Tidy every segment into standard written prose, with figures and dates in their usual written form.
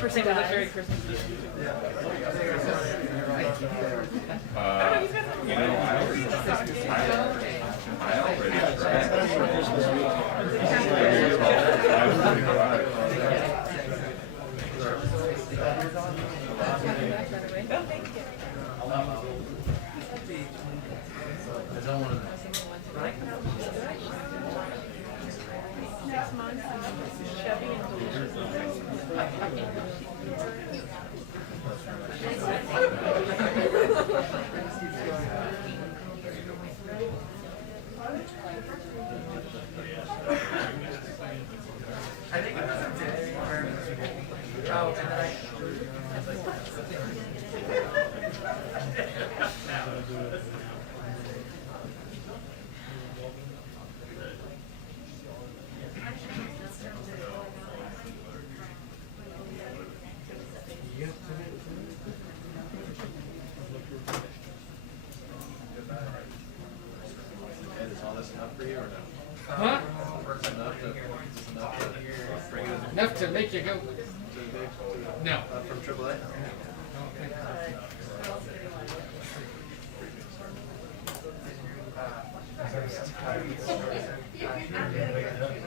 First thing was a Merry Christmas. Huh? Enough to make you go. No. From AAA?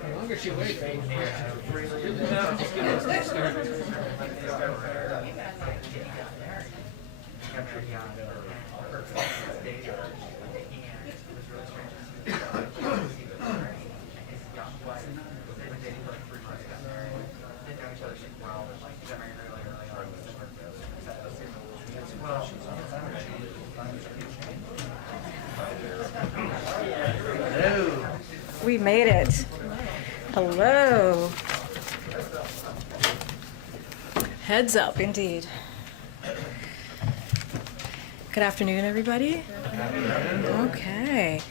The longer she waits, the more. We made it. Hello. Heads up, indeed. Good afternoon, everybody. Okay.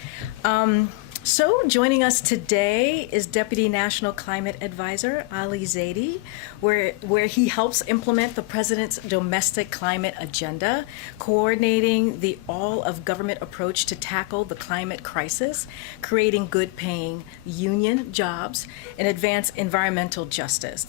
So joining us today is Deputy National Climate Advisor Ali Zaidi, where he helps implement the President's domestic climate agenda, coordinating the all-of-government approach to tackle the climate crisis, creating good-paying union jobs, and advance environmental justice.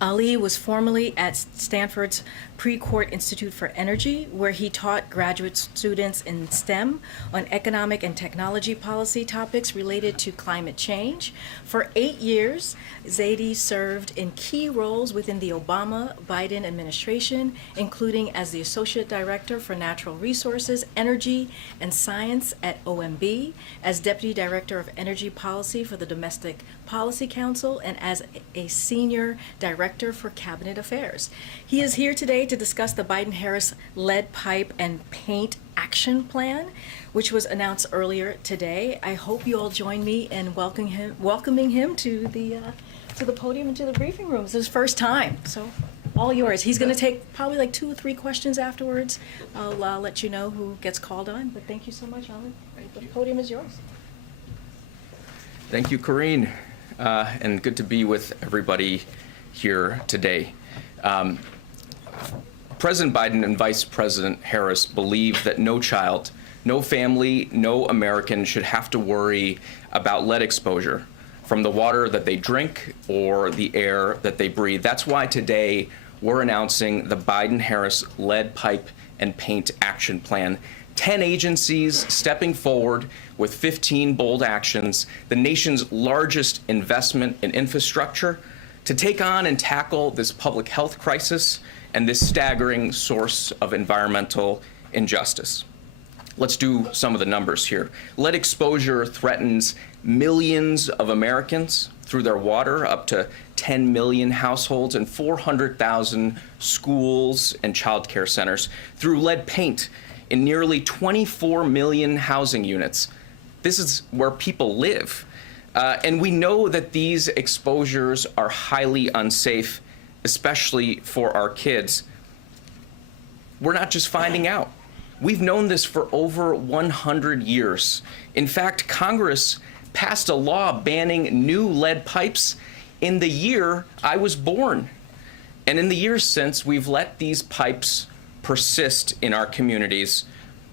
Ali was formerly at Stanford's Precourt Institute for Energy, where he taught graduate students in STEM on economic and technology policy topics related to climate change. For 8 years, Zaidi served in key roles within the Obama-Biden administration, including as the Associate Director for Natural Resources, Energy, and Science at OMB, as Deputy Director of Energy Policy for the Domestic Policy Council, and as a Senior Director for Cabinet Affairs. He is here today to discuss the Biden-Harris lead pipe and paint action plan, which was announced earlier today. I hope you all join me in welcoming him to the podium and to the briefing room. It's his first time, so all yours. He's going to take probably like 2 or 3 questions afterwards. I'll let you know who gets called on, but thank you so much, Ali. The podium is yours. Thank you, Karine, and good to be with everybody here today. President Biden and Vice President Harris believe that no child, no family, no American should have to worry about lead exposure from the water that they drink or the air that they breathe. That's why today we're announcing the Biden-Harris lead pipe and paint action plan. 10 agencies stepping forward with 15 bold actions, the nation's largest investment in infrastructure to take on and tackle this public health crisis and this staggering source of environmental injustice. Let's do some of the numbers here. Lead exposure threatens millions of Americans through their water, up to 10 million households and 400,000 schools and child care centers. Through lead paint in nearly 24 million housing units. This is where people live. And we know that these exposures are highly unsafe, especially for our kids. We're not just finding out. We've known this for over 100 years. In fact, Congress passed a law banning new lead pipes in the year I was born. And in the years since, we've let these pipes persist in our communities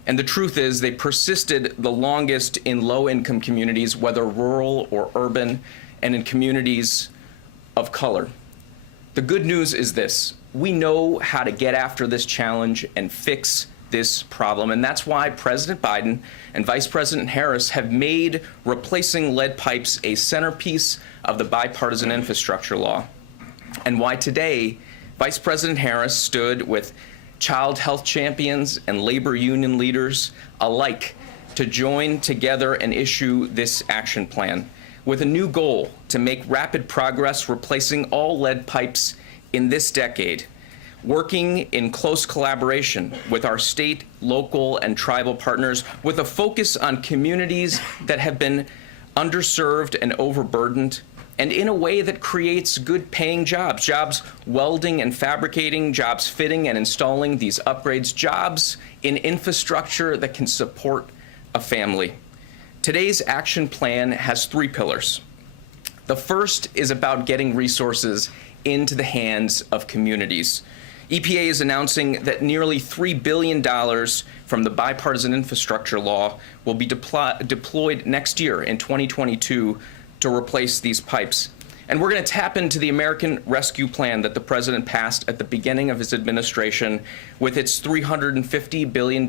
And the truth is they persisted the longest in low-income communities, whether rural or urban, and in communities of color. The good news is this: we know how to get after this challenge and fix this problem, and that's why President Biden and Vice President Harris have made replacing lead pipes a centerpiece of the bipartisan infrastructure law, and why today Vice President Harris stood with child health champions and labor union leaders alike to join together and issue this action plan with a new goal to make rapid progress replacing all lead pipes in this decade, working in close collaboration with our state, local, and tribal partners with a focus on communities that have been underserved and overburdened, and in a way that creates good paying jobs, jobs welding and fabricating, jobs fitting and installing these upgrades, jobs in infrastructure that can support a family. Today's action plan has 3 pillars. The first is about getting resources into the hands of communities. EPA is announcing that nearly $3 billion from the bipartisan infrastructure law will be deployed next year in 2022 to replace these pipes. And we're going to tap into the American Rescue Plan that the president passed at the beginning of his administration with its $350 billion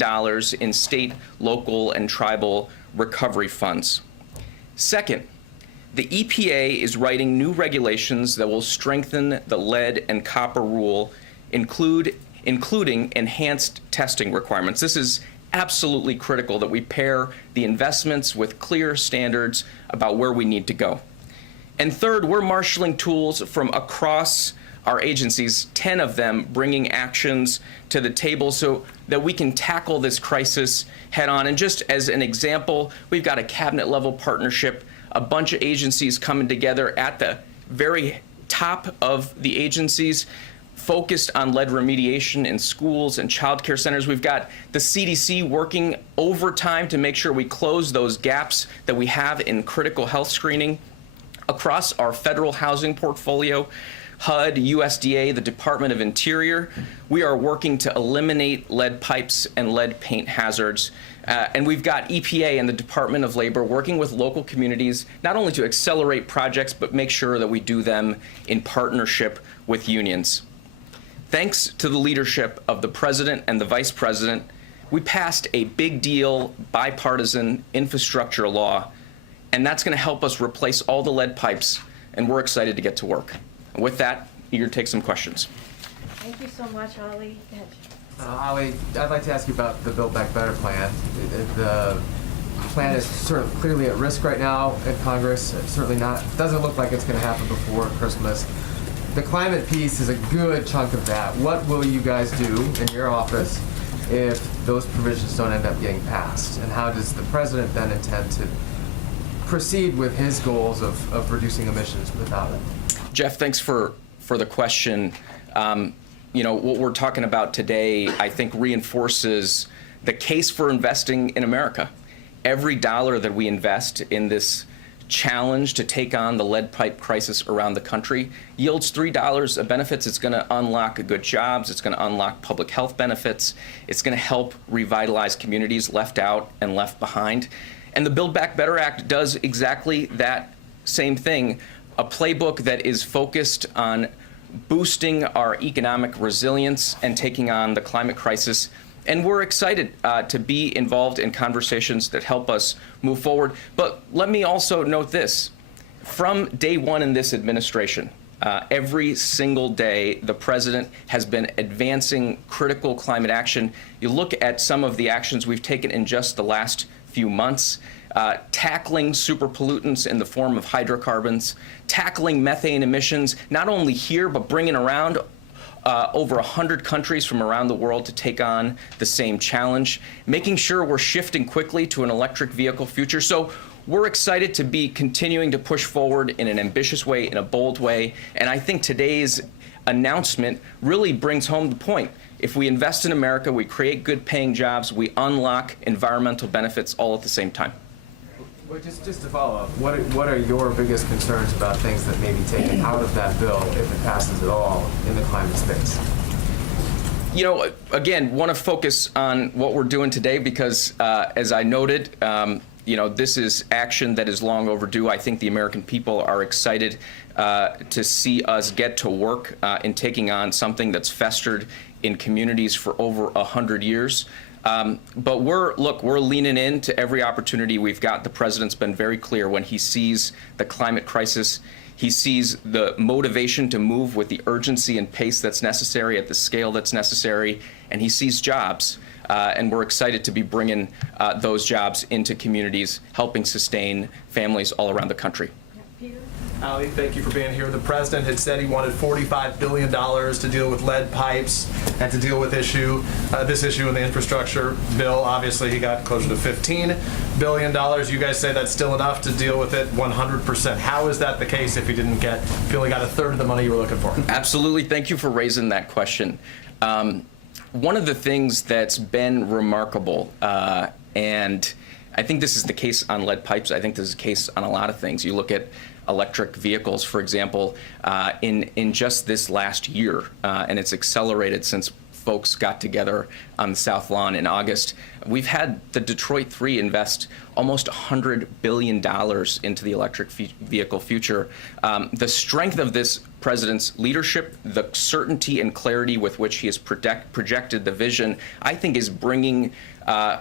in state, local, and tribal recovery funds. Second, the EPA is writing new regulations that will strengthen the lead and copper rule, including enhanced testing requirements. This is absolutely critical that we pair the investments with clear standards about where we need to go. And third, we're marshaling tools from across our agencies, 10 of them bringing actions to the table so that we can tackle this crisis head on. And just as an example, we've got a cabinet level partnership, a bunch of agencies coming together at the very top of the agencies focused on lead remediation in schools and child care centers. We've got the CDC working overtime to make sure we close those gaps that we have in critical health screening. Across our federal housing portfolio, HUD, USDA, the Department of Interior, we are working to eliminate lead pipes and lead paint hazards. And we've got EPA and the Department of Labor working with local communities, not only to accelerate projects, but make sure that we do them in partnership with unions. Thanks to the leadership of the President and the Vice President, we passed a big deal bipartisan infrastructure law, and that's going to help us replace all the lead pipes, and we're excited to get to work. And with that, eager to take some questions. Thank you so much, Ali. Go ahead. Ali, I'd like to ask you about the Build Back Better plan. The plan is sort of clearly at risk right now in Congress. It's certainly not, doesn't look like it's going to happen before Christmas. The climate piece is a good chunk of that. What will you guys do in your office if those provisions don't end up getting passed? And how does the president then intend to proceed with his goals of reducing emissions without it? Jeff, thanks for the question. You know, what we're talking about today, I think, reinforces the case for investing in America. Every dollar that we invest in this challenge to take on the lead pipe crisis around the country yields $3 of benefits. It's going to unlock good jobs. It's going to unlock public health benefits. It's going to help revitalize communities left out and left behind. And the Build Back Better Act does exactly that same thing, a playbook that is focused on boosting our economic resilience and taking on the climate crisis. And we're excited to be involved in conversations that help us move forward. But let me also note this. From day one in this administration, every single day, the president has been advancing critical climate action. You look at some of the actions we've taken in just the last few months, tackling super pollutants in the form of hydrocarbons, tackling methane emissions, not only here, but bringing around over 100 countries from around the world to take on the same challenge, making sure we're shifting quickly to an electric vehicle future. So we're excited to be continuing to push forward in an ambitious way, in a bold way. And I think today's announcement really brings home the point. If we invest in America, we create good paying jobs, we unlock environmental benefits all at the same time. Well, just to follow up, what are your biggest concerns about things that may be taken out of that bill if it passes at all in the climate space? You know, again, want to focus on what we're doing today because, as I noted, you know, this is action that is long overdue. I think the American people are excited to see us get to work in taking on something that's festered in communities for over 100 years. But we're leaning into every opportunity we've got. The president's been very clear when he sees the climate crisis. He sees the motivation to move with the urgency and pace that's necessary at the scale that's necessary, and he sees jobs. And we're excited to be bringing those jobs into communities, helping sustain families all around the country. Ali, thank you for being here. The president had said he wanted $45 billion to deal with lead pipes and to deal with this issue in the infrastructure bill. Obviously, he got closer to $15 billion. You guys say that's still enough to deal with it 100%. How is that the case if you only got a third of the money you were looking for? Absolutely. Thank you for raising that question. One of the things that's been remarkable, and I think this is the case on lead pipes, I think this is the case on a lot of things. You look at electric vehicles, for example, in just this last year, and it's accelerated since folks got together on the South Lawn in August. We've had the Detroit 3 invest almost $100 billion into the electric vehicle future. The strength of this president's leadership, the certainty and clarity with which he has projected the vision, I think is bringing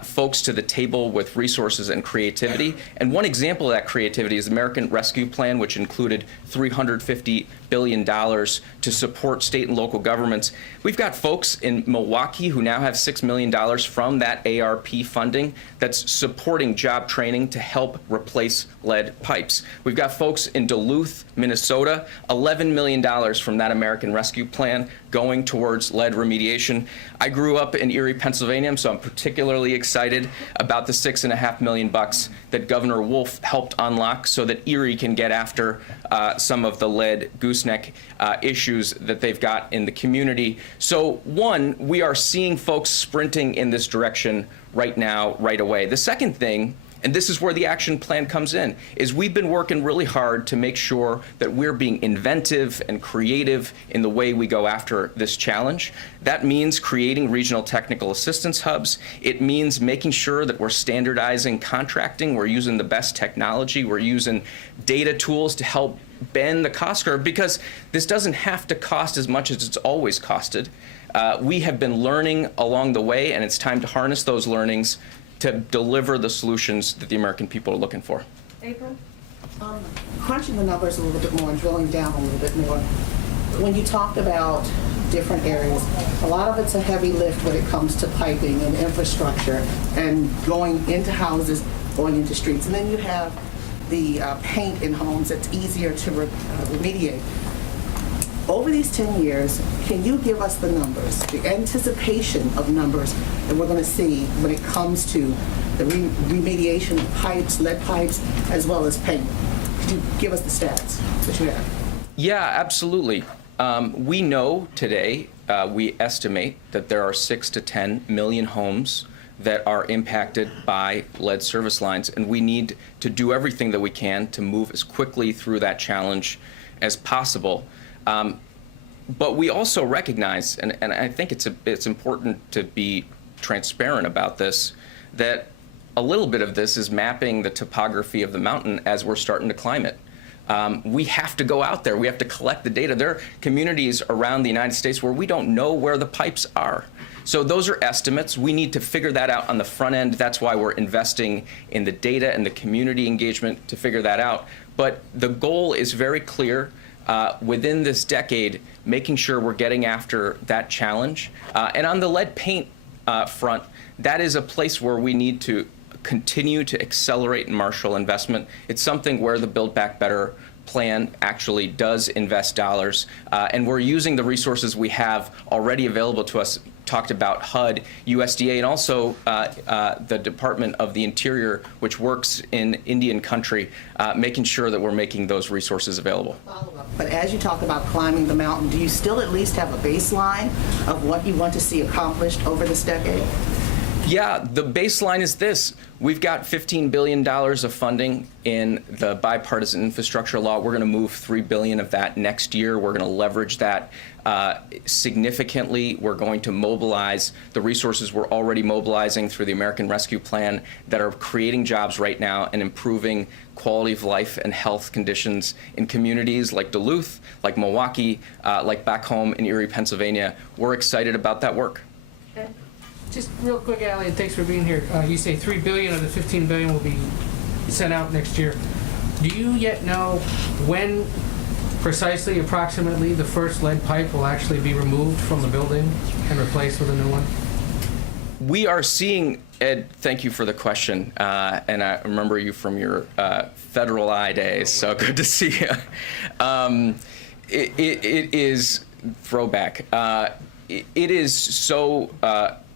folks to the table with resources and creativity. And one example of that creativity is the American Rescue Plan, which included $350 billion to support state and local governments. We've got folks in Milwaukee who now have $6 million from that ARP funding that's supporting job training to help replace lead pipes. We've got folks in Duluth, Minnesota, $11 million from that American Rescue Plan going towards lead remediation. I grew up in Erie, Pennsylvania, so I'm particularly excited about the $6.5 million that Governor Wolf helped unlock so that Erie can get after some of the lead gooseneck issues that they've got in the community. So one, we are seeing folks sprinting in this direction right now, right away. The second thing, and this is where the action plan comes in, is we've been working really hard to make sure that we're being inventive and creative in the way we go after this challenge. That means creating regional technical assistance hubs. It means making sure that we're standardizing contracting. We're using the best technology. We're using data tools to help bend the cost curve, because this doesn't have to cost as much as it's always costed. We have been learning along the way, and it's time to harness those learnings to deliver the solutions that the American people are looking for. April? Crunching the numbers a little bit more and drilling down a little bit more, when you talk about different areas, a lot of it's a heavy lift when it comes to piping and infrastructure and going into houses, going into streets. And then you have the paint in homes that's easier to remediate. Over these 10 years, can you give us the numbers, the anticipation of numbers that we're going to see when it comes to the remediation of pipes, lead pipes, as well as paint? Could you give us the stats that you have? Yeah, absolutely. We know today, we estimate that there are 6 to 10 million homes that are impacted by lead service lines, and we need to do everything that we can to move as quickly through that challenge as possible. But we also recognize, and I think it's important to be transparent about this, that a little bit of this is mapping the topography of the mountain as we're starting to climb it. We have to go out there. We have to collect the data. There are communities around the United States where we don't know where the pipes are. So those are estimates. We need to figure that out on the front end. That's why we're investing in the data and the community engagement to figure that out. But the goal is very clear. Within this decade, making sure we're getting after that challenge. And on the lead paint front, that is a place where we need to continue to accelerate and marshal investment. It's something where the Build Back Better plan actually does invest dollars, and we're using the resources we have already available to us. Talked about HUD, USDA, and also the Department of the Interior, which works in Indian country, making sure that we're making those resources available. But as you talk about climbing the mountain, do you still at least have a baseline of what you want to see accomplished over this decade? Yeah, the baseline is this. We've got $15 billion of funding in the bipartisan infrastructure law. We're going to move $3 billion of that next year. We're going to leverage that significantly. We're going to mobilize the resources we're already mobilizing through the American Rescue Plan that are creating jobs right now and improving quality of life and health conditions in communities like Duluth, like Milwaukee, like back home in Erie, Pennsylvania. We're excited about that work. Just real quick, Ali, and thanks for being here. You say $3 billion of the $15 billion will be sent out next year. Do you yet know when precisely, approximately, the first lead pipe will actually be removed from the building and replaced with a new one? We are seeing, Ed, thank you for the question, and I remember you from your Federal Eye days, so good to see you. It is throwback. It is so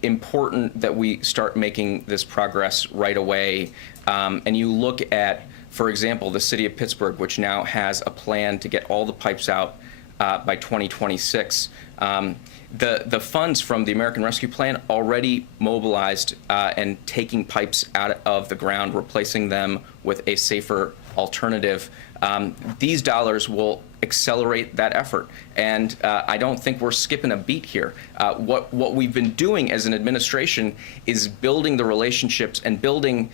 important that we start making this progress right away. And you look at, for example, the city of Pittsburgh, which now has a plan to get all the pipes out by 2026. The funds from the American Rescue Plan already mobilized and taking pipes out of the ground, replacing them with a safer alternative. These dollars will accelerate that effort, and I don't think we're skipping a beat here. What we've been doing as an administration is building the relationships and building,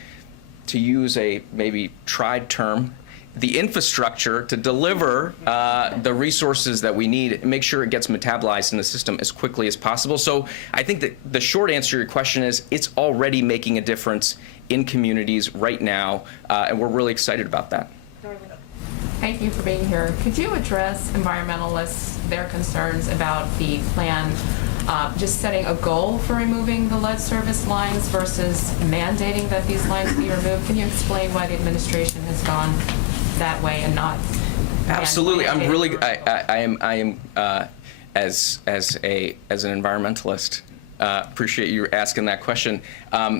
to use a maybe tried term, the infrastructure to deliver the resources that we need, and make sure it gets metabolized in the system as quickly as possible. So I think that the short answer to your question is it's already making a difference in communities right now, and we're really excited about that. Thank you for being here. Could you address environmentalists, their concerns about the plan just setting a goal for removing the lead service lines versus mandating that these lines be removed? Can you explain why the administration has gone that way and not? Absolutely. I'm really, I am as an environmentalist, appreciate you asking that question.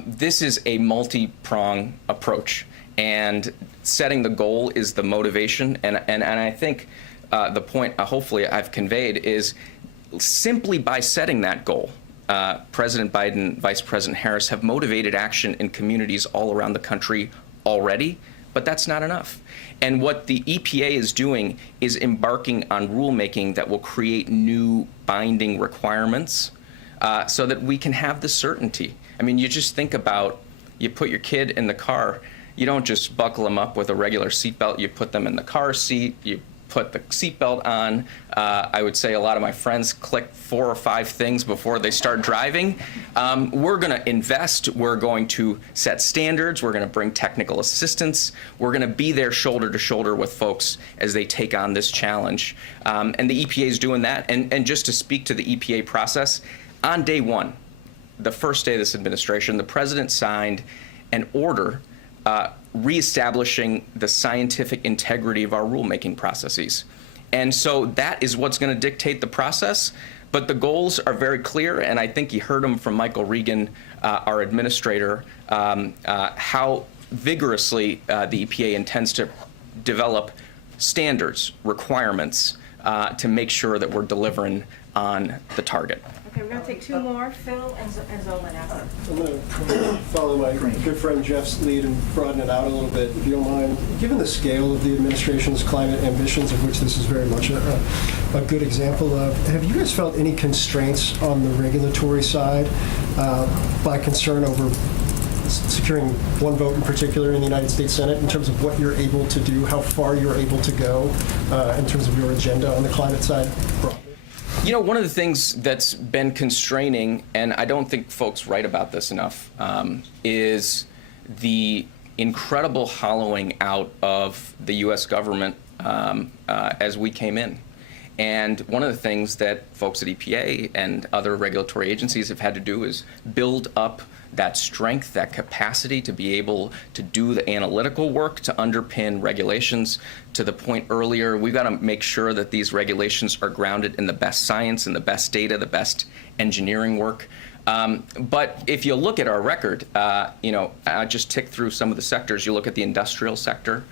This is a multi-prong approach, and setting the goal is the motivation. And I think the point, hopefully I've conveyed, is simply by setting that goal, President Biden, Vice President Harris have motivated action in communities all around the country already, but that's not enough. And what the EPA is doing is embarking on rulemaking that will create new binding requirements so that we can have the certainty. I mean, you just think about, you put your kid in the car, you don't just buckle them up with a regular seatbelt, you put them in the car seat, you put the seatbelt on. I would say a lot of my friends click 4 or 5 things before they start driving. We're going to invest. We're going to set standards. We're going to bring technical assistance. We're going to be there shoulder to shoulder with folks as they take on this challenge. And the EPA is doing that. And just to speak to the EPA process, on day one, the first day of this administration, the president signed an order reestablishing the scientific integrity of our rulemaking processes. And so that is what's going to dictate the process. But the goals are very clear, and I think you heard them from Michael Regan, our administrator, how vigorously the EPA intends to develop standards, requirements, to make sure that we're delivering on the target. Okay, we're going to take 2 more, Phil and Zolan after. I'm going to follow my good friend Jeff's lead and broaden it out a little bit, if you don't mind. Given the scale of the administration's climate ambitions, of which this is very much a good example of, have you guys felt any constraints on the regulatory side by concern over securing one vote in particular in the United States Senate in terms of what you're able to do, how far you're able to go in terms of your agenda on the climate side broadly? You know, one of the things that's been constraining, and I don't think folks write about this enough, is the incredible hollowing out of the U.S. government as we came in. And one of the things that folks at EPA and other regulatory agencies have had to do is build up that strength, that capacity to be able to do the analytical work to underpin regulations. To the point earlier, we've got to make sure that these regulations are grounded in the best science and the best data, the best engineering work. But if you look at our record, you know, I just tick through some of the sectors. You look at the industrial sector,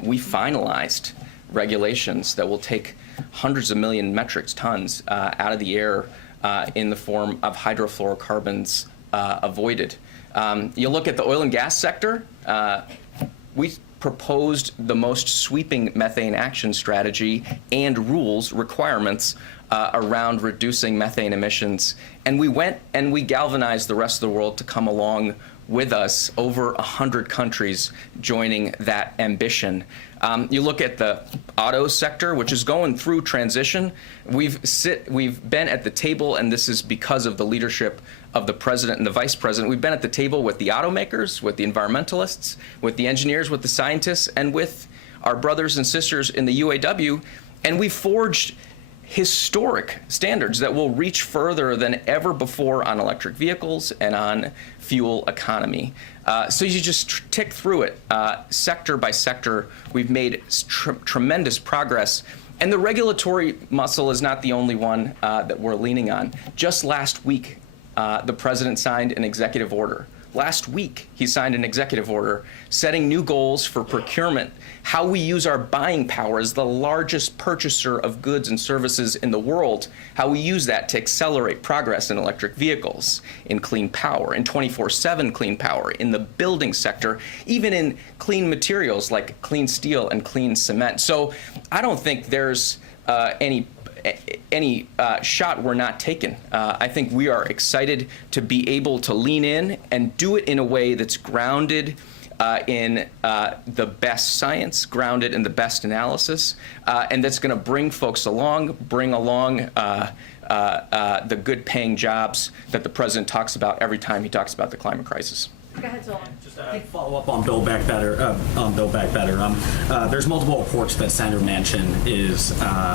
we finalized regulations that will take hundreds of million metric tons out of the air in the form of hydrofluorocarbons avoided. You look at the oil and gas sector, we proposed the most sweeping methane action strategy and rules requirements around reducing methane emissions. And we went and we galvanized the rest of the world to come along with us, over 100 countries joining that ambition. You look at the auto sector, which is going through transition. We've been at the table, and this is because of the leadership of the president and the vice president. We've been at the table with the automakers, with the environmentalists, with the engineers, with the scientists, and with our brothers and sisters in the UAW, and we forged historic standards that will reach further than ever before on electric vehicles and on fuel economy. So you just tick through it, sector by sector. We've made tremendous progress. And the regulatory muscle is not the only one that we're leaning on. Just last week, the president signed an executive order. Last week, he signed an executive order setting new goals for procurement, how we use our buying power as the largest purchaser of goods and services in the world, how we use that to accelerate progress in electric vehicles, in clean power, in 24/7 clean power, in the building sector, even in clean materials like clean steel and clean cement. So I don't think there's any shot we're not taking. I think we are excited to be able to lean in and do it in a way that's grounded in the best science, grounded in the best analysis, and that's going to bring folks along, bring along the good paying jobs that the president talks about every time he talks about the climate crisis. Go ahead, Zolan. Just follow up on Build Back Better. There's multiple reports that Senator Manchin is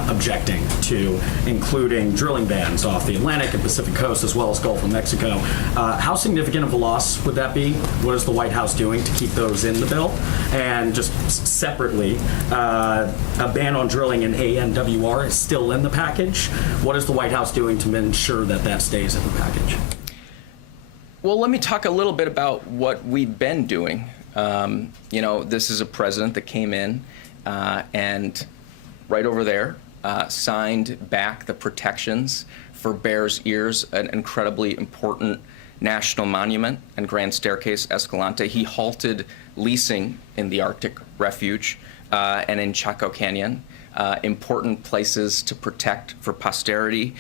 objecting to, including drilling bans off the Atlantic and Pacific coast, as well as Gulf of Mexico. How significant of a loss would that be? What is the White House doing to keep those in the bill? And just separately, a ban on drilling in ANWR is still in the package. What is the White House doing to ensure that that stays in the package? Well, let me talk a little bit about what we've been doing. This is a president that came in and right over there signed back the protections for Bears Ears, an incredibly important national monument and Grand Staircase Escalante. He halted leasing in the Arctic Refuge and in Chaco Canyon, important places to protect for posterity.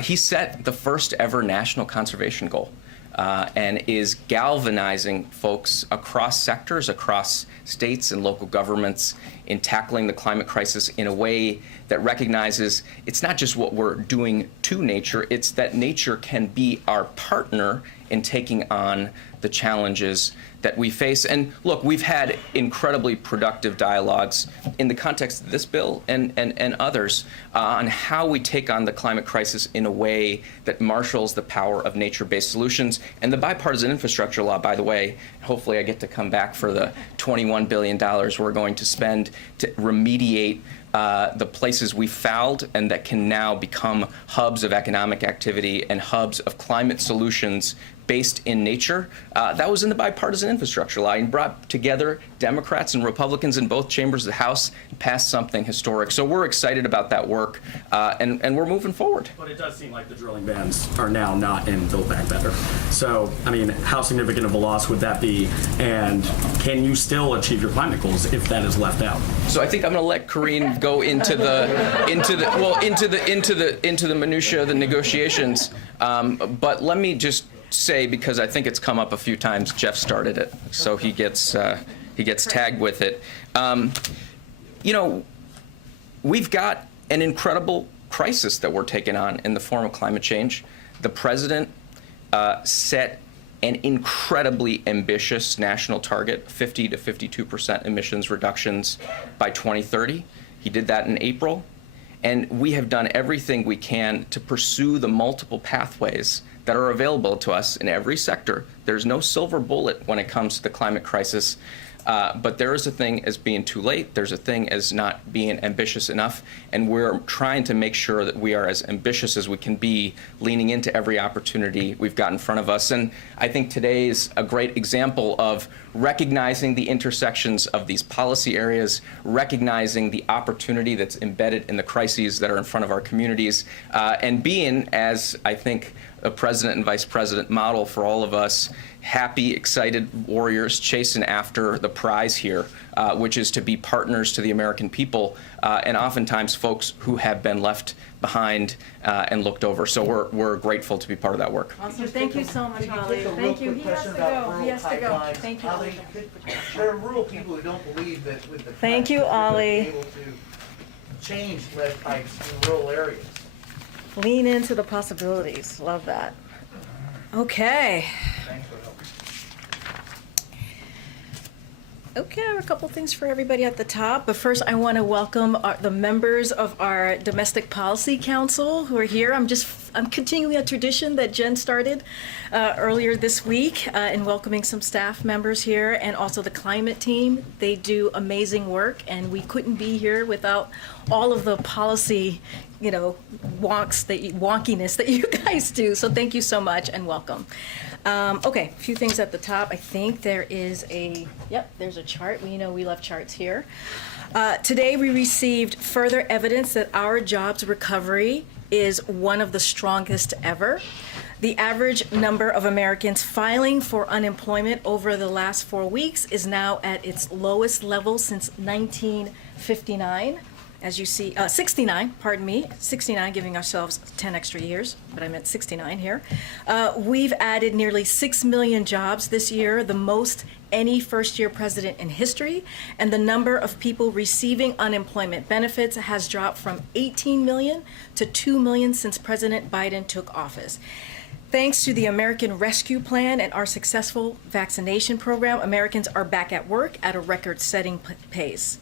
He set the first ever national conservation goal. And is galvanizing folks across sectors, across states and local governments in tackling the climate crisis in a way that recognizes it's not just what we're doing to nature, it's that nature can be our partner in taking on the challenges that we face. And look, we've had incredibly productive dialogues in the context of this bill and others on how we take on the climate crisis in a way that marshals the power of nature-based solutions. And the bipartisan infrastructure law, by the way, hopefully I get to come back for the $21 billion we're going to spend to remediate the places we fouled and that can now become hubs of economic activity and hubs of climate solutions based in nature. That was in the bipartisan infrastructure law and brought together Democrats and Republicans in both chambers of the House and passed something historic. So we're excited about that work and we're moving forward. But it does seem like the drilling bans are now not in Build Back Better. So, I mean, how significant of a loss would that be? And can you still achieve your climate goals if that is left out? So I think I'm going to let Karine go into the minutia of the negotiations. But let me just say, because I think it's come up a few times, Jeff started it, so he gets tagged with it. We've got an incredible crisis that we're taking on in the form of climate change. The president set an incredibly ambitious national target, 50 to 52% emissions reductions by 2030. He did that in April. And we have done everything we can to pursue the multiple pathways that are available to us in every sector. There's no silver bullet when it comes to the climate crisis. But there is a thing as being too late. There's a thing as not being ambitious enough. And we're trying to make sure that we are as ambitious as we can be, leaning into every opportunity we've got in front of us. And I think today is a great example of recognizing the intersections of these policy areas, recognizing the opportunity that's embedded in the crises that are in front of our communities, and being, as I think a president and vice president model for all of us, happy, excited warriors chasing after the prize here, which is to be partners to the American people, and oftentimes folks who have been left behind and looked over. So we're grateful to be part of that work. Awesome. Thank you so much, Holly. Thank you. He has to go. He has to go. Thank you. Ali, there are rural people who don't believe that with the Thank you, cuts, they're gonna be Ali. able to change lead pipes in rural areas. Lean into the possibilities. Love that. Okay. Thanks for helping. Okay, I have a couple things for everybody at the top, but first I want to welcome the members of our Domestic Policy Council who are here. I'm continuing a tradition that Jen started earlier this week in welcoming some staff members here, and also the climate team. They do amazing work, and we couldn't be here without all of the policy, wonkiness that you guys do. So thank you so much and welcome. Okay, a few things at the top. I think there's a chart. We know we love charts here. Today we received further evidence that our jobs recovery is one of the strongest ever. The average number of Americans filing for unemployment over the last 4 weeks is now at its lowest level since 1959. As you see, 69, pardon me, 69, giving ourselves 10 extra years, but I meant 69 here. We've added nearly 6 million jobs this year, the most any first-year president in history, and the number of people receiving unemployment benefits has dropped from 18 million to 2 million since President Biden took office. Thanks to the American Rescue Plan and our successful vaccination program, Americans are back at work at a record-setting pace.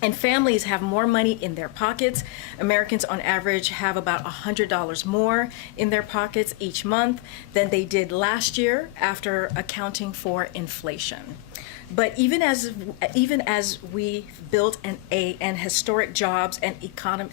And families have more money in their pockets. Americans on average have about $100 more in their pockets each month than they did last year after accounting for inflation. But even as we built an historic jobs and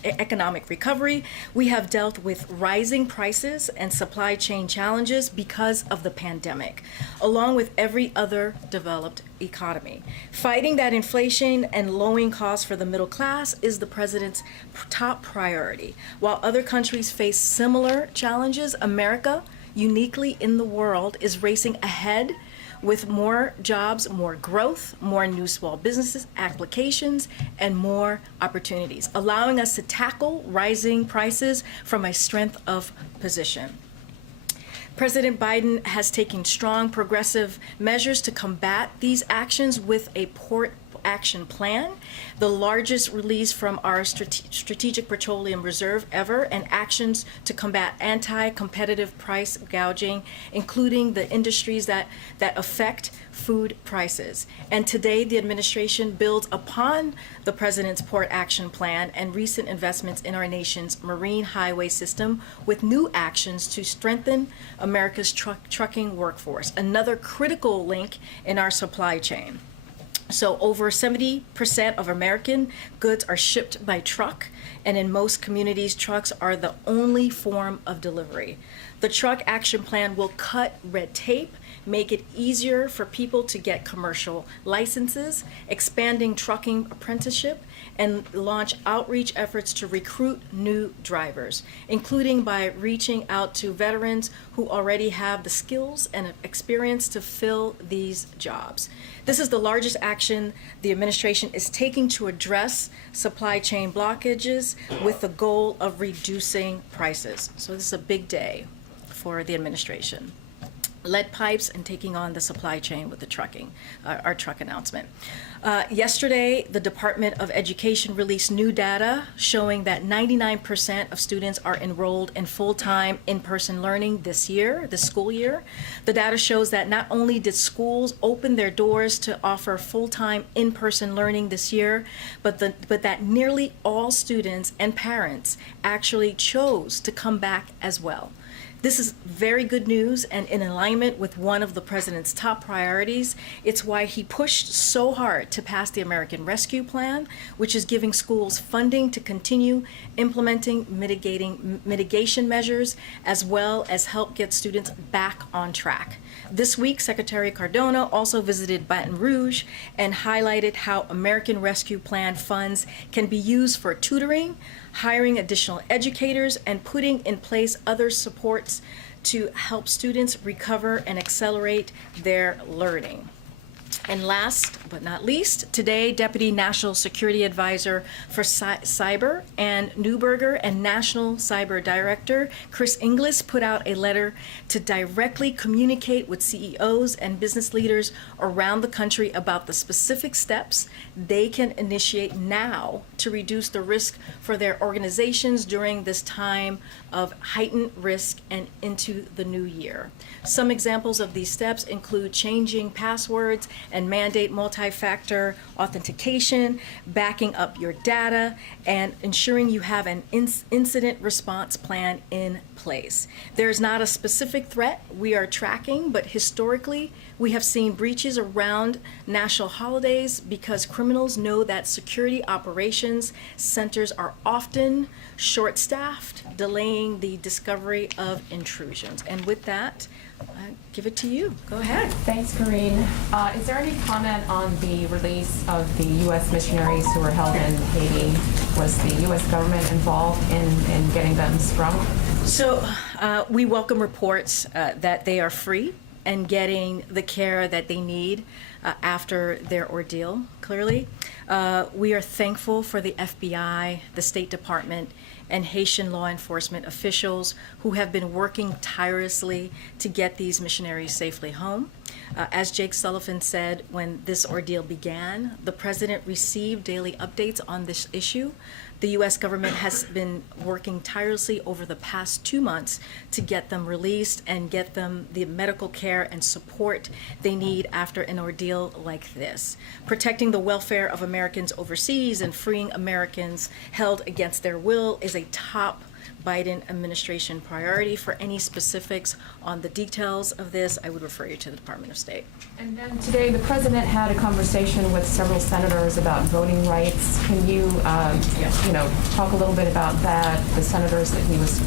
economic recovery, we have dealt with rising prices and supply chain challenges because of the pandemic, along with every other developed economy. Fighting that inflation and lowering costs for the middle class is the president's top priority. While other countries face similar challenges, America, uniquely in the world, is racing ahead with more jobs, more growth, more new small businesses, applications, and more opportunities, allowing us to tackle rising prices from a strength of position. President Biden has taken strong progressive measures to combat these actions with a port action plan, the largest release from our Strategic Petroleum Reserve ever, and actions to combat anti-competitive price gouging, including the industries that affect food prices. And today, the administration builds upon the president's port action plan and recent investments in our nation's marine highway system with new actions to strengthen America's trucking workforce, another critical link in our supply chain. So over 70% of American goods are shipped by truck, and in most communities, trucks are the only form of delivery. The truck action plan will cut red tape, make it easier for people to get commercial licenses, expanding trucking apprenticeship, and launch outreach efforts to recruit new drivers, including by reaching out to veterans who already have the skills and experience to fill these jobs. This is the largest action the administration is taking to address supply chain blockages with the goal of reducing prices. So this is a big day for the administration. Lead pipes and taking on the supply chain with the trucking, our truck announcement. Yesterday, the Department of Education released new data showing that 99% of students are enrolled in full-time in-person learning this school year. The data shows that not only did schools open their doors to offer full-time in-person learning this year, but that nearly all students and parents actually chose to come back as well. This is very good news and in alignment with one of the president's top priorities. It's why he pushed so hard to pass the American Rescue Plan, which is giving schools funding to continue implementing mitigation measures, as well as help get students back on track. This week, Secretary Cardona also visited Baton Rouge and highlighted how American Rescue Plan funds can be used for tutoring, hiring additional educators, and putting in place other supports to help students recover and accelerate their learning. And last but not least, today, Deputy National Security Advisor for Cyber Ann Neuberger and National Cyber Director Chris Inglis put out a letter to directly communicate with CEOs and business leaders around the country about the specific steps they can initiate now to reduce the risk for their organizations during this time of heightened risk and into the new year. Some examples of these steps include changing passwords and mandate multi-factor authentication, backing up your data, and ensuring you have an incident response plan in place. There is not a specific threat we are tracking, but historically, we have seen breaches around national holidays because criminals know that security operations centers are often short-staffed, delaying the discovery of intrusions. And with that, I give it to you. Go ahead. Thanks, Karine. Is there any comment on the release of the U.S. missionaries who were held in Haiti? Was the U.S. government involved in getting them sprung? So we welcome reports that they are free and getting the care that they need after their ordeal, clearly. We are thankful for the FBI, the State Department, and Haitian law enforcement officials who have been working tirelessly to get these missionaries safely home. As Jake Sullivan said when this ordeal began, the president received daily updates on this issue. The U.S. government has been working tirelessly over the past 2 months to get them released and get them the medical care and support they need after an ordeal like this. Protecting the welfare of Americans overseas and freeing Americans held against their will is a top Biden administration priority. For any specifics on the details of this, I would refer you to the Department of State. And then today, the president had a conversation with several senators about voting rights. Can you, talk a little bit about that, the senators that he was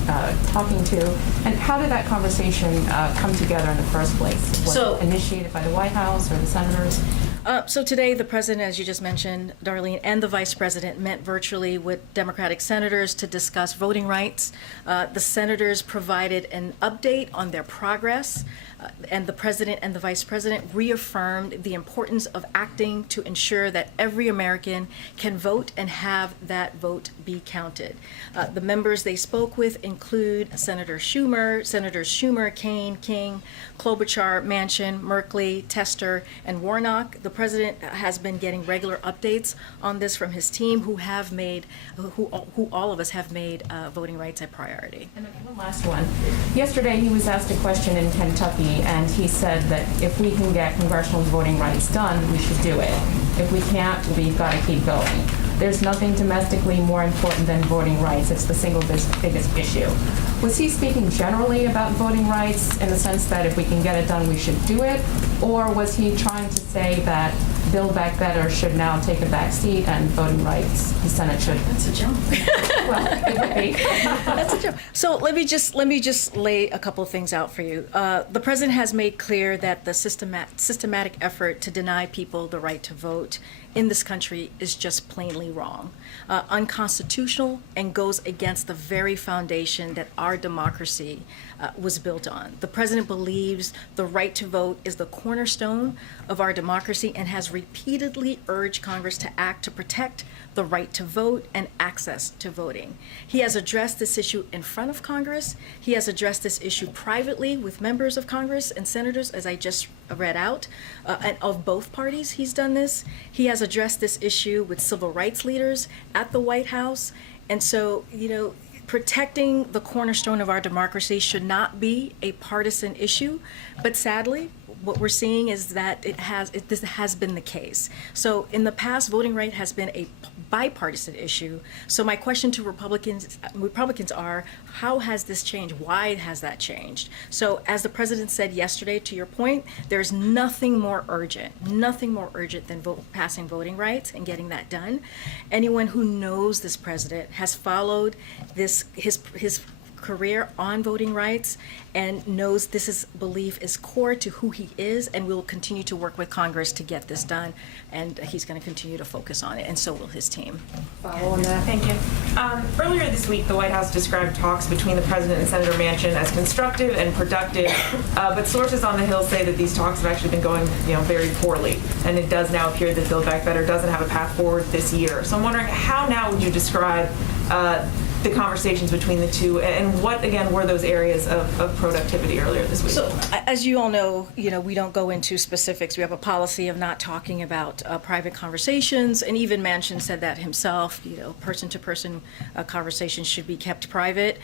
talking to, and how did that conversation come together in the first place? Was it initiated by the White House or the senators? So today, the president, as you just mentioned, Darlene, and the vice president met virtually with Democratic senators to discuss voting rights. The senators provided an update on their progress, and the president and the vice president reaffirmed the importance of acting to ensure that every American can vote and have that vote be counted. The members they spoke with include Senators Schumer, Kaine, King, Klobuchar, Manchin, Merkley, Tester, and Warnock. The president has been getting regular updates on this from his team, who all of us have made voting rights a priority. And then one last one. Yesterday, he was asked a question in Kentucky, and he said that if we can get congressional voting rights done, we should do it. If we can't, we've got to keep going. There's nothing domestically more important than voting rights. It's the single biggest issue. Was he speaking generally about voting rights in the sense that if we can get it done, we should do it? Or was he trying to say that Build Back Better should now take a back seat and voting rights, the Senate should? That's a jump. Well, it would be. That's a joke. So let me just lay a couple of things out for you. The president has made clear that the systematic effort to deny people the right to vote in this country is just plainly wrong, unconstitutional, and goes against the very foundation that our democracy was built on. The president believes the right to vote is the cornerstone of our democracy and has repeatedly urged Congress to act to protect the right to vote and access to voting. He has addressed this issue in front of Congress. He has addressed this issue privately with members of Congress and senators, as I just read out, and of both parties he's done this. He has addressed this issue with civil rights leaders at the White House. And so, protecting the cornerstone of our democracy should not be a partisan issue, but sadly, what we're seeing is that this has been the case. So in the past, voting right has been a bipartisan issue. So my question to Republicans are, how has this changed? Why has that changed? So as the president said yesterday, to your point, there's nothing more urgent than passing voting rights and getting that done. Anyone who knows this president has followed his career on voting rights and knows belief is core to who he is, and will continue to work with Congress to get this done, and he's going to continue to focus on it, and so will his team. Follow on that. Thank you. Earlier this week, the White House described talks between the President and Senator Manchin as constructive and productive, but sources on the Hill say that these talks have actually been going, very poorly, and it does now appear that Build Back Better doesn't have a path forward this year. So I'm wondering, how now would you describe the conversations between the two, and what, again, were those areas of productivity earlier this week? So, as you all know, we don't go into specifics. We have a policy of not talking about private conversations, and even Manchin said that himself. Person-to-person conversations should be kept private.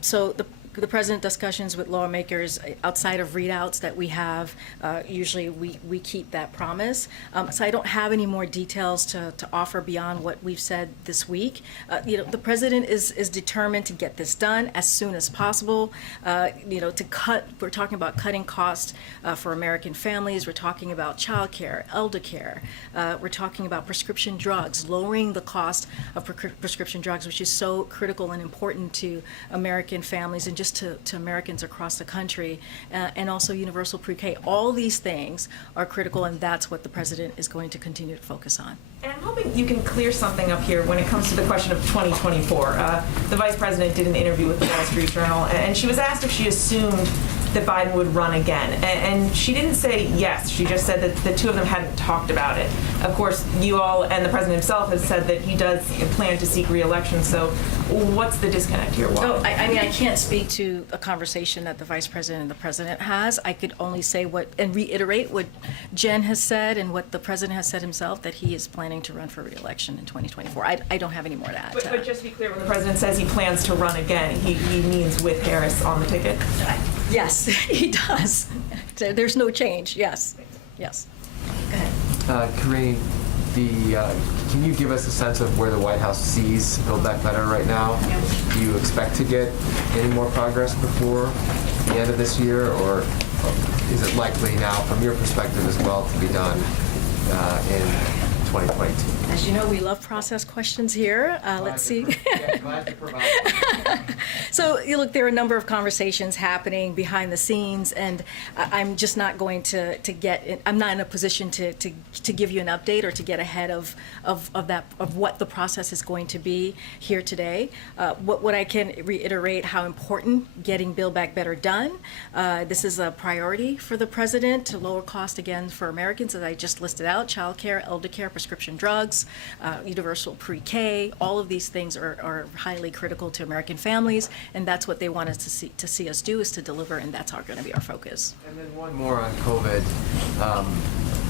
So the president discussions with lawmakers outside of readouts that we have, usually we keep that promise. So I don't have any more details to offer beyond what we've said this week. The president is determined to get this done as soon as possible. We're talking about cutting costs for American families. We're talking about child care, elder care. We're talking about prescription drugs, lowering the cost of prescription drugs, which is so critical and important to American families and just to Americans across the country, and also universal pre-K. All these things are critical, and that's what the president is going to continue to focus on. And I'm hoping you can clear something up here when it comes to the question of 2024. The vice president did an interview with the Wall Street Journal, and she was asked if she assumed that Biden would run again. And she didn't say yes. She just said that the two of them hadn't talked about it. Of course, you all and the president himself has said that he does plan to seek re-election. So what's the disconnect here? Why? I can't speak to a conversation that the vice president and the president has. I could only say and reiterate what Jen has said and what the president has said himself, that he is planning to run for re-election in 2024. I don't have any more to add. But just to be clear, when the president says he plans to run again, he means with Harris on the ticket? Yes, he does. There's no change. Yes. Go ahead. Karine, can you give us a sense of where the White House sees Build Back Better right now? Do you expect to get any more progress before the end of this year, or is it likely now, from your perspective as well, to be done in 2022? As you know, we love process questions here. Let's see. Glad to provide. So, look, there are a number of conversations happening behind the scenes, and I'm just not going to get. I'm not in a position to give you an update or to get ahead of what the process is going to be here today. What I can reiterate how important getting Build Back Better done. This is a priority for the president to lower cost again for Americans, as I just listed out: child care, elder care, prescription drugs, universal pre-K. All of these things are highly critical to American families, and that's what they want us to see us do, is to deliver, and that's going to be our focus. And then one more on COVID.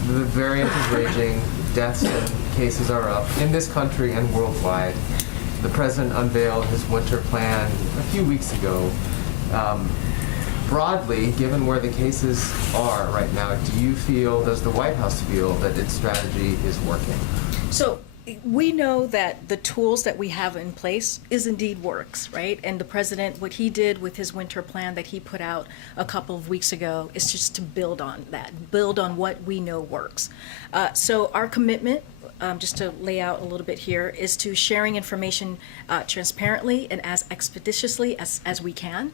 The variant is raging, deaths and cases are up in this country and worldwide. The president unveiled his winter plan a few weeks ago. Broadly, given where the cases are right now, does the White House feel that its strategy is working? So we know that the tools that we have in place indeed works, right? And the president, what he did with his winter plan that he put out a couple of weeks ago is just to build on that, build on what we know works. So our commitment, just to lay out a little bit here, is to sharing information transparently and as expeditiously as we can.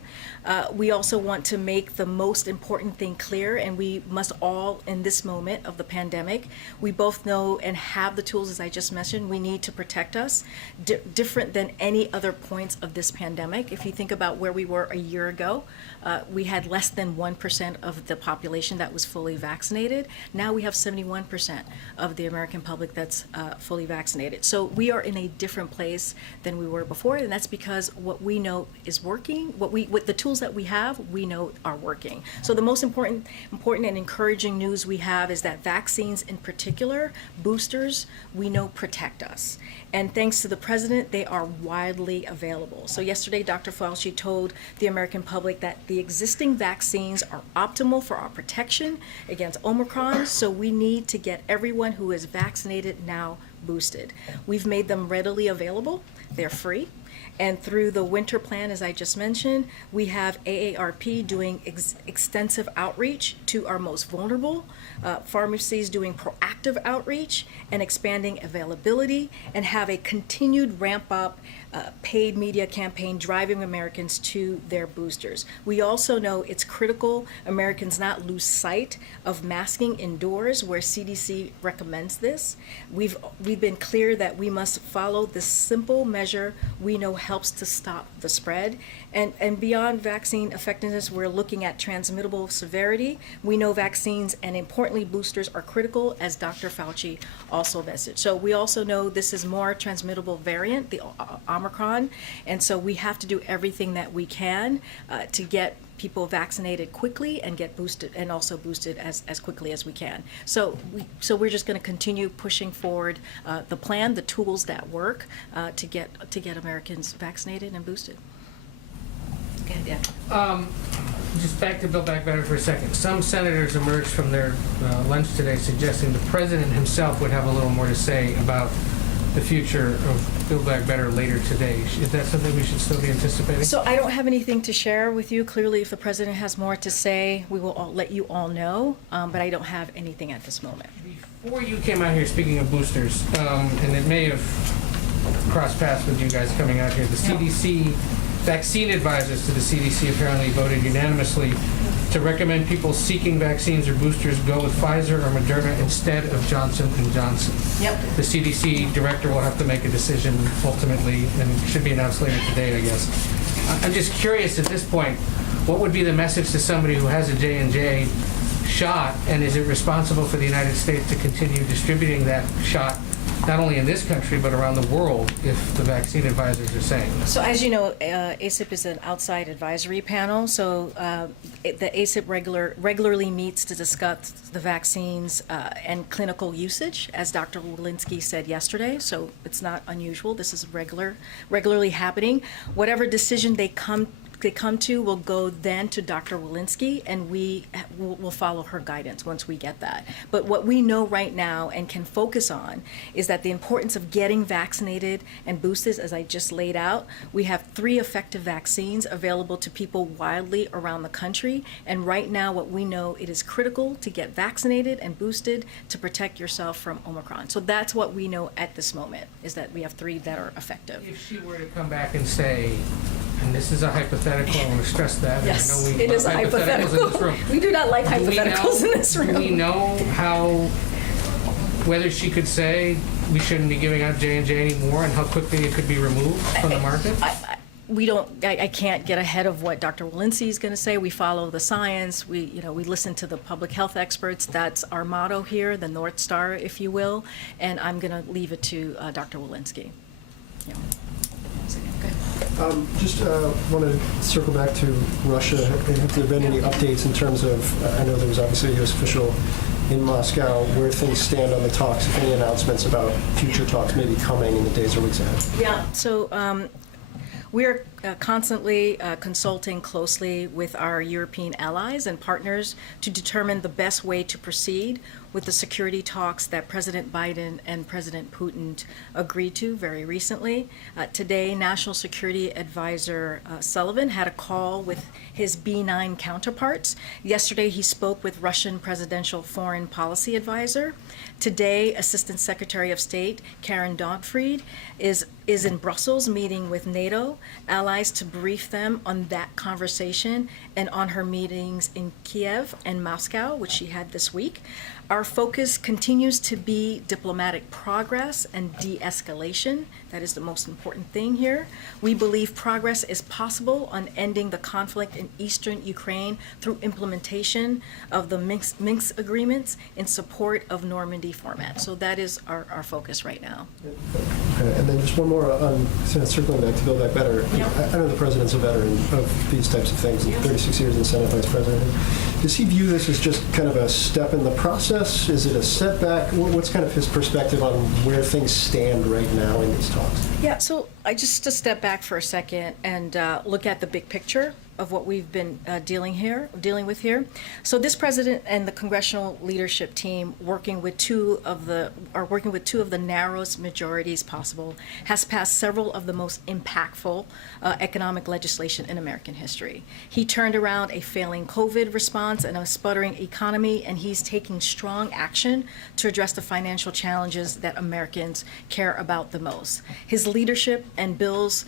We also want to make the most important thing clear, and we must all, in this moment of the pandemic, we both know and have the tools, as I just mentioned, we need to protect us, different than any other points of this pandemic. If you think about where we were a year ago, we had less than 1% of the population that was fully vaccinated. Now we have 71% of the American public that's fully vaccinated. So we are in a different place than we were before, and that's because what we know is working, what the tools that we have, we know are working. So the most important and encouraging news we have is that vaccines in particular, boosters, we know protect us. And thanks to the president, they are widely available. So yesterday, Dr. Fauci told the American public that the existing vaccines are optimal for our protection against Omicron, so we need to get everyone who is vaccinated now boosted. We've made them readily available. They're free. And through the winter plan, as I just mentioned, we have AARP doing extensive outreach to our most vulnerable, pharmacies doing proactive outreach and expanding availability, and have a continued ramp up paid media campaign driving Americans to their boosters. We also know it's critical Americans not lose sight of masking indoors where CDC recommends this. We've been clear that we must follow this simple measure we know helps to stop the spread. And beyond vaccine effectiveness, we're looking at transmittable severity. We know vaccines and importantly boosters are critical, as Dr. Fauci also messaged. So we also know this is more transmittable variant, the Omicron, and so we have to do everything that we can to get people vaccinated quickly and get boosted, and also boosted as quickly as we can. So we're just going to continue pushing forward the plan, the tools that work to get Americans vaccinated and boosted. Okay, yeah. Just back to Build Back Better for a second. Some senators emerged from their lunch today suggesting the president himself would have a little more to say about the future of Build Back Better later today. Is that something we should still be anticipating? So I don't have anything to share with you. Clearly, if the president has more to say, we will let you all know, but I don't have anything at this moment. Before you came out here, speaking of boosters, and it may have crossed paths with you guys coming out here, the CDC, vaccine advisors to the CDC apparently voted unanimously to recommend people seeking vaccines or boosters go with Pfizer or Moderna instead of Johnson & Johnson. Yep. The CDC director will have to make a decision ultimately, and it should be announced later today, I guess. I'm just curious at this point, what would be the message to somebody who has a J&J shot, and is it responsible for the United States to continue distributing that shot not only in this country but around the world if the vaccine advisors are saying that? So as you know, ACIP is an outside advisory panel. So the ACIP regularly meets to discuss the vaccines and clinical usage, as Dr. Walensky said yesterday. So it's not unusual. This is regularly happening. Whatever decision they come to will go then to Dr. Walensky, and we will follow her guidance once we get that. But what we know right now and can focus on is that the importance of getting vaccinated and boosted, as I just laid out, we have 3 effective vaccines available to people widely around the country. And right now what we know, it is critical to get vaccinated and boosted to protect yourself from Omicron. So that's what we know at this moment, is that we have 3 that are effective. If she were to come back and say, and this is a hypothetical, I want to stress that. Yes, I know we it is a love hypotheticals in this room. We do not like hypotheticals in this room. Do we know whether she could say we shouldn't be giving out J&J anymore, and how quickly it could be removed from the market? I can't get ahead of what Dr. Walensky is going to say. We follow the science. We listen to the public health experts. That's our motto here, the North Star, if you will. And I'm going to leave it to Dr. Walensky. Yeah. Just want to circle back to Russia. Have there been any updates in terms of, I know there was obviously a U.S. official in Moscow, where things stand on the talks, any announcements about future talks maybe coming in the days or weeks ahead? Yeah, so we're constantly consulting closely with our European allies and partners to determine the best way to proceed with the security talks that President Biden and President Putin agreed to very recently. Today, National Security Advisor Sullivan had a call with his B9 counterparts. Yesterday, he spoke with Russian Presidential Foreign Policy Advisor. Today, Assistant Secretary of State Karen Donfried is in Brussels meeting with NATO allies to brief them on that conversation and on her meetings in Kiev and Moscow, which she had this week. Our focus continues to be diplomatic progress and de-escalation. That is the most important thing here. We believe progress is possible on ending the conflict in eastern Ukraine through implementation of the Minsk agreements in support of Normandy format. So that is our focus right now. Okay, and then just one more on circling back to Build Back Better. Yep. I know the president's a veteran of these types of things, 36 years in Senate Vice President. Does he view this as just kind of a step in the process? Is it a setback? What's kind of his perspective on where things stand right now in these talks? Yeah, so I just to step back for a second and look at the big picture. what we've been dealing with here. So this president and the congressional leadership team, working with two of the narrowest majorities possible, has passed several of the most impactful economic legislation in American history. He turned around a failing COVID response and a sputtering economy, and he's taking strong action to address the financial challenges that Americans care about the most. His leadership and bills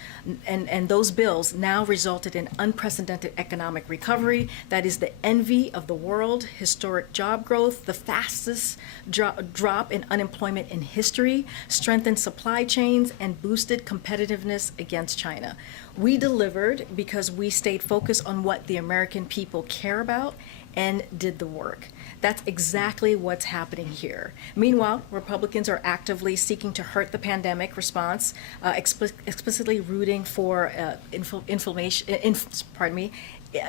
and those bills now resulted in unprecedented economic recovery that is the envy of the world, historic job growth, the fastest drop in unemployment in history, strengthened supply chains, and boosted competitiveness against China. We delivered because we stayed focused on what the American people care about and did the work. That's exactly what's happening here. Meanwhile, Republicans are actively seeking to hurt the pandemic response, explicitly rooting for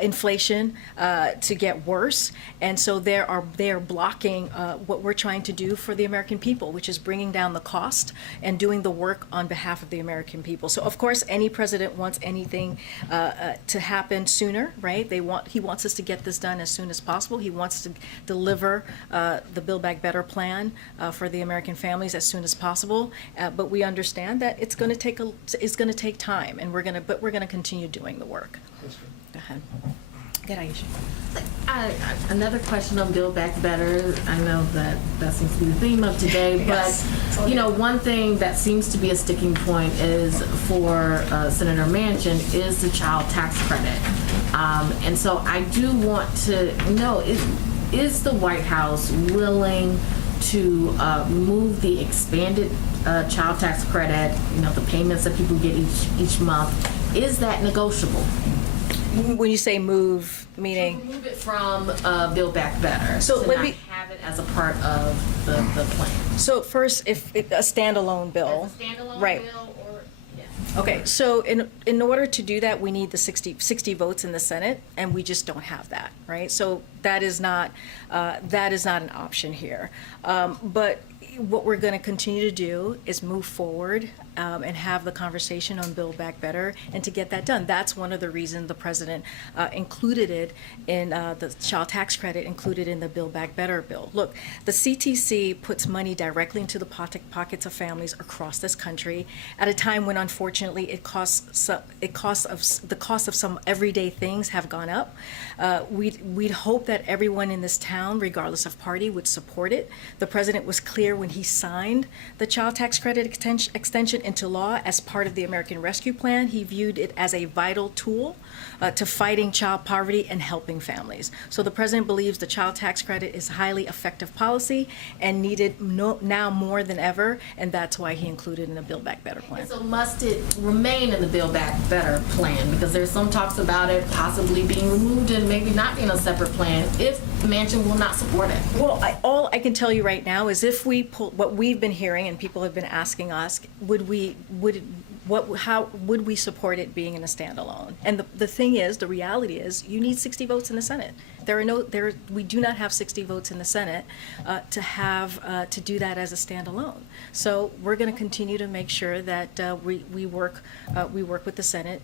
inflation to get worse, and so they are blocking what we're trying to do for the American people, which is bringing down the cost and doing the work on behalf of the American people. So of course, any president wants anything to happen sooner, right? He wants us to get this done as soon as possible. He wants to deliver the Build Back Better plan for the American families as soon as possible. But we understand that it's going to take time, and we're going to continue doing the work. Go ahead. Good, Aisha. Another question on Build Back Better. I know that seems to be the theme of today, Yes. but one thing that seems to be a sticking point is for Senator Manchin is the child tax credit. And so I do want to know, is the White House willing to move the expanded child tax credit, the payments that people get each month, is that negotiable? When you say move, meaning? To move it from Build Back Better. So to let not me have it as a part of the plan. So first, if a standalone bill, As a standalone right? bill or yeah. Okay, so in order to do that, we need the 60 votes in the Senate, and we just don't have that, right? So that is not an option here. But what we're going to continue to do is move forward and have the conversation on Build Back Better, and to get that done. That's one of the reasons the president included it in the child tax credit, included in the Build Back Better bill. Look, the CTC puts money directly into the pockets of families across this country at a time when, unfortunately, the cost of some everyday things have gone up. We'd hope that everyone in this town, regardless of party, would support it. The president was clear when he signed the child tax credit extension into law as part of the American Rescue Plan. He viewed it as a vital tool to fighting child poverty and helping families. So the president believes the child tax credit is highly effective policy and needed now more than ever, and that's why he included it in the Build Back Better plan. So must it remain in the Build Back Better plan? Because there's some talks about it possibly being removed and maybe not being a separate plan if Manchin will not support it. Well, all I can tell you right now is if we pull what we've been hearing, and people have been asking us, how would we support it being in a standalone? And the thing is, the reality is, you need 60 votes in the Senate. We do not have 60 votes in the Senate to do that as a standalone. So we're going to continue to make sure that we work with the Senate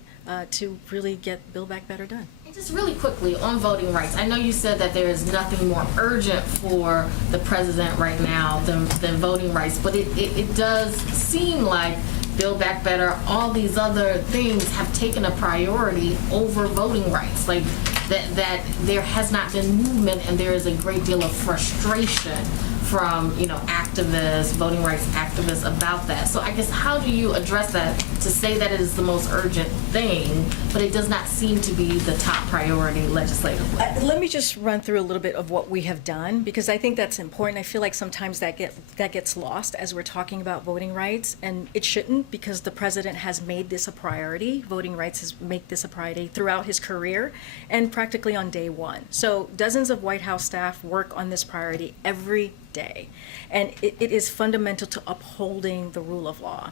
to really get Build Back Better done. And just really quickly on voting rights, I know you said that there is nothing more urgent for the president right now than voting rights, but it does seem like Build Back Better, all these other things have taken a priority over voting rights. Like that there has not been movement, and there is a great deal of frustration from activists, voting rights activists about that. So I guess how do you address that to say that it is the most urgent thing, but it does not seem to be the top priority legislatively? Let me just run through a little bit of what we have done, because I think that's important. I feel like sometimes that gets lost as we're talking about voting rights, and it shouldn't, because the president has made this a priority. Voting rights has made this a priority throughout his career and practically on day one. So dozens of White House staff work on this priority every day. And it is fundamental to upholding the rule of law.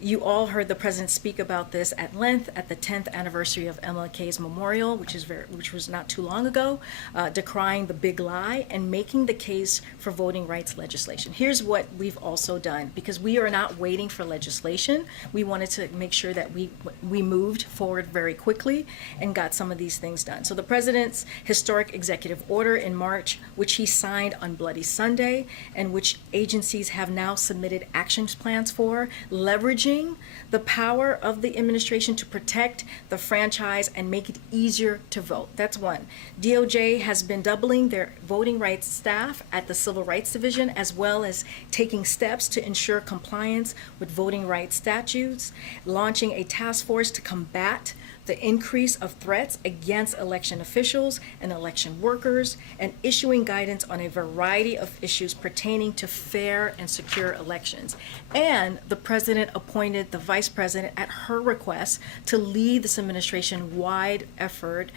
You all heard the president speak about this at length at the 10th anniversary of MLK's memorial, which was not too long ago, decrying the big lie and making the case for voting rights legislation. Here's what we've also done, because we are not waiting for legislation. We wanted to make sure that we moved forward very quickly and got some of these things done. So the president's historic executive order in March, which he signed on Bloody Sunday, and which agencies have now submitted action plans for, leveraging the power of the administration to protect the franchise and make it easier to vote. That's one. DOJ has been doubling their voting rights staff at the Civil Rights Division, as well as taking steps to ensure compliance with voting rights statutes, launching a task force to combat the increase of threats against election officials and election workers, and issuing guidance on a variety of issues pertaining to fair and secure elections. And the president appointed the vice president at her request to lead this administration-wide effort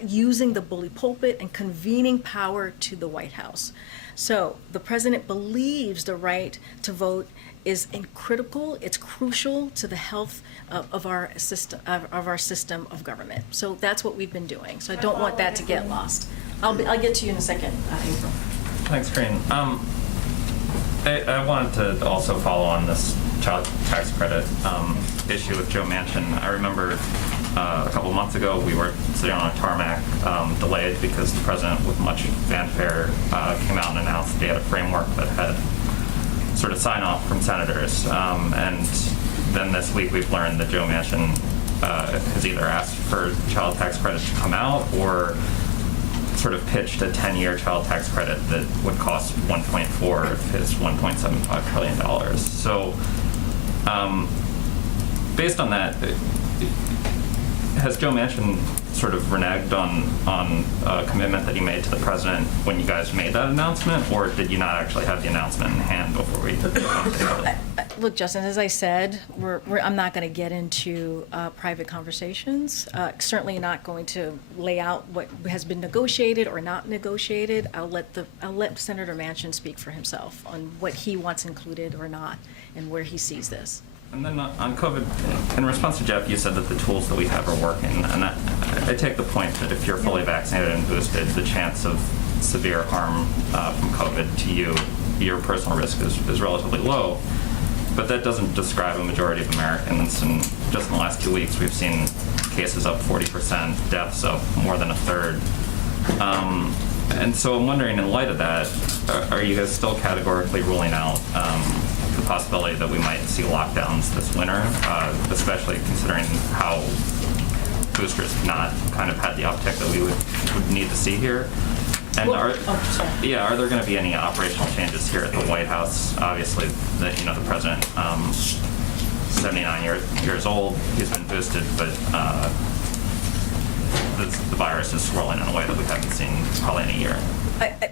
using the bully pulpit and convening power to the White House. So the president believes the right to vote is critical, it's crucial to the health of our system of government. So that's what we've been doing. So I don't want that to get lost. I'll get to you in a second, April. Thanks, Karine. I wanted to also follow on this child tax credit issue with Joe Manchin. I remember a couple months ago we were sitting on a tarmac, delayed because the president, with much fanfare, came out and announced that he had a framework that had sort of sign off from senators. And then this week we've learned that Joe Manchin has either asked for child tax credit to come out or sort of pitched a 10-year child tax credit that would cost 1.4 of his $1.75 trillion. So based on that, has Joe Manchin sort of reneged on a commitment that he made to the president when you guys made that announcement, or did you not actually have the announcement in hand before we did the Look, Justin, as I said, I'm not going to get into private conversations. Certainly not going to lay out what has been negotiated or not negotiated. I'll let Senator Manchin speak for himself on what he wants included or not, and where he sees this. And then on COVID, in response to Jeff, you said that the tools that we have are working. And I take the point that if you're fully vaccinated and boosted, the chance of severe harm from COVID to you, your personal risk is relatively low. But that doesn't describe a majority of Americans. And just in the last 2 weeks, we've seen cases up 40%, deaths up more than a third. And so I'm wondering, in light of that, are you guys still categorically ruling out the possibility that we might see lockdowns this winter, especially considering how boosters have not kind of had the uptick that we would need to see here? And are there going to be any operational changes here at the White House? Obviously, the president, 79 years old, he's been boosted, but the virus is swirling in a way that we haven't seen probably in a year.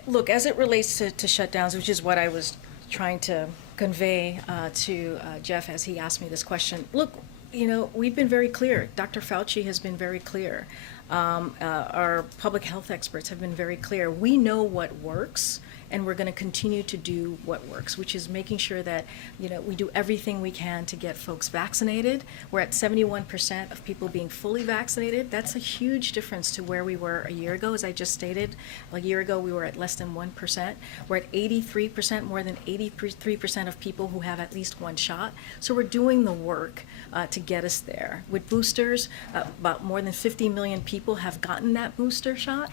Look, as it relates to shutdowns, which is what I was trying to convey to Jeff as he asked me this question. Look, we've been very clear. Dr. Fauci has been very clear. Our public health experts have been very clear. We know what works, and we're going to continue to do what works, which is making sure that we do everything we can to get folks vaccinated. We're at 71% of people being fully vaccinated. That's a huge difference to where we were a year ago. As I just stated, a year ago we were at less than 1%. We're at 83%, more than 83% of people who have at least one shot. So we're doing the work to get us there. With boosters, about more than 50 million people have gotten that booster shot.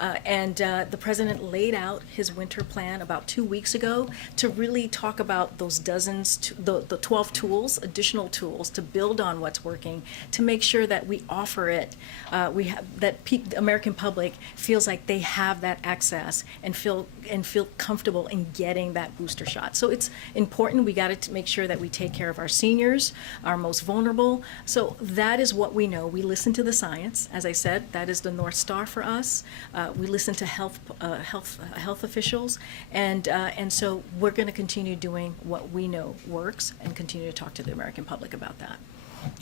And the president laid out his winter plan about 2 weeks ago to really talk about those the 12 tools, additional tools to build on what's working, to make sure that we offer it, the American public feels like they have that access and feel comfortable in getting that booster shot. So it's important. We got to make sure that we take care of our seniors, our most vulnerable. So that is what we know. We listen to the science. As I said, that is the North Star for us. We listen to health officials, and so we're going to continue doing what we know works and continue to talk to the American public about that.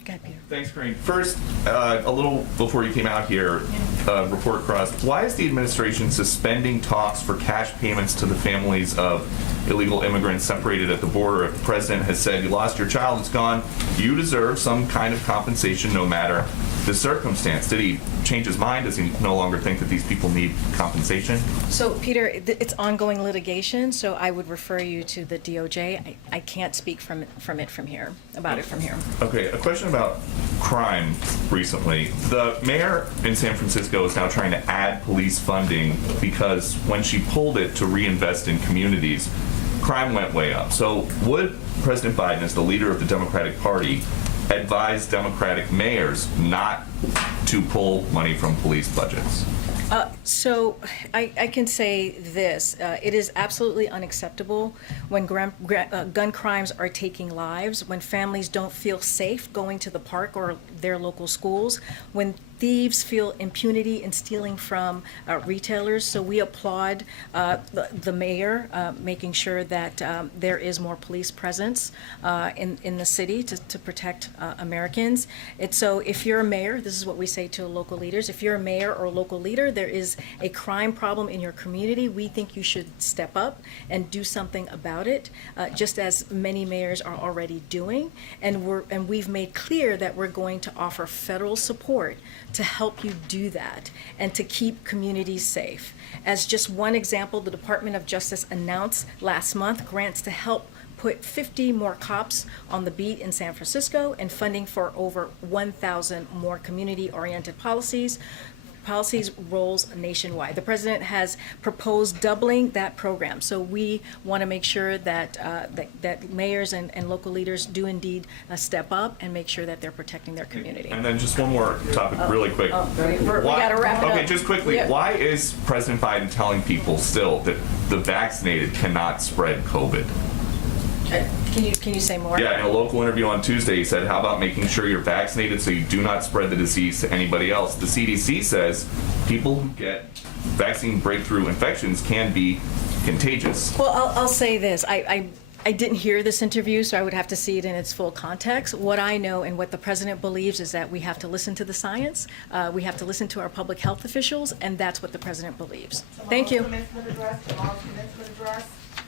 Go ahead, Peter. Thanks, Karine. First, a little before you came out here, report across, why is the administration suspending talks for cash payments to the families of illegal immigrants separated at the border? If the president has said, you lost your child, it's gone, you deserve some kind of compensation no matter the circumstance. Did he change his mind? Does he no longer think that these people need compensation? So, Peter, it's ongoing litigation, so I would refer you to the DOJ. I can't speak about it from here. Okay, a question about crime recently. The mayor in San Francisco is now trying to add police funding because when she pulled it to reinvest in communities, crime went way up. So would President Biden, as the leader of the Democratic Party, advise Democratic mayors not to pull money from police budgets? So I can say this. It is absolutely unacceptable when gun crimes are taking lives, when families don't feel safe going to the park or their local schools, when thieves feel impunity in stealing from retailers. So we applaud the mayor making sure that there is more police presence in the city to protect Americans. So if you're a mayor, this is what we say to local leaders, if you're a mayor or a local leader, there is a crime problem in your community, we think you should step up and do something about it, just as many mayors are already doing. And we've made clear that we're going to offer federal support to help you do that and to keep communities safe. As just one example, the Department of Justice announced last month grants to help put 50 more cops on the beat in San Francisco and funding for over 1,000 more community-oriented policies roles nationwide. The president has proposed doubling that program. So we want to make sure that that mayors and local leaders do indeed step up and make sure that they're protecting their community. And then just one more topic really quick. We got to wrap it up. Okay, just quickly, Yep. why is President Biden telling people still that the vaccinated cannot spread COVID? Can you say more? Yeah, in a local interview on Tuesday, he said, how about making sure you're vaccinated so you do not spread the disease to anybody else? The CDC says people who get vaccine breakthrough infections can be contagious. Well, I'll say this. I didn't hear this interview, so I would have to see it in its full context. What I know and what the president believes is that we have to listen to the science, we have to listen to our public health officials, and that's what the president believes. Thank you.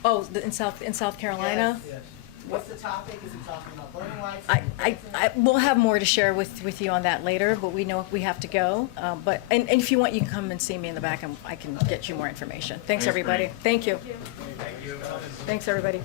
Oh, in South Carolina? Yes. What's the topic? Is he talking about voting rights? We'll have more to share with you on that later, but we know we have to go. But if you want, you can come and see me in the back, and I can get you more information. Thanks, everybody. Thank you. Thanks, everybody.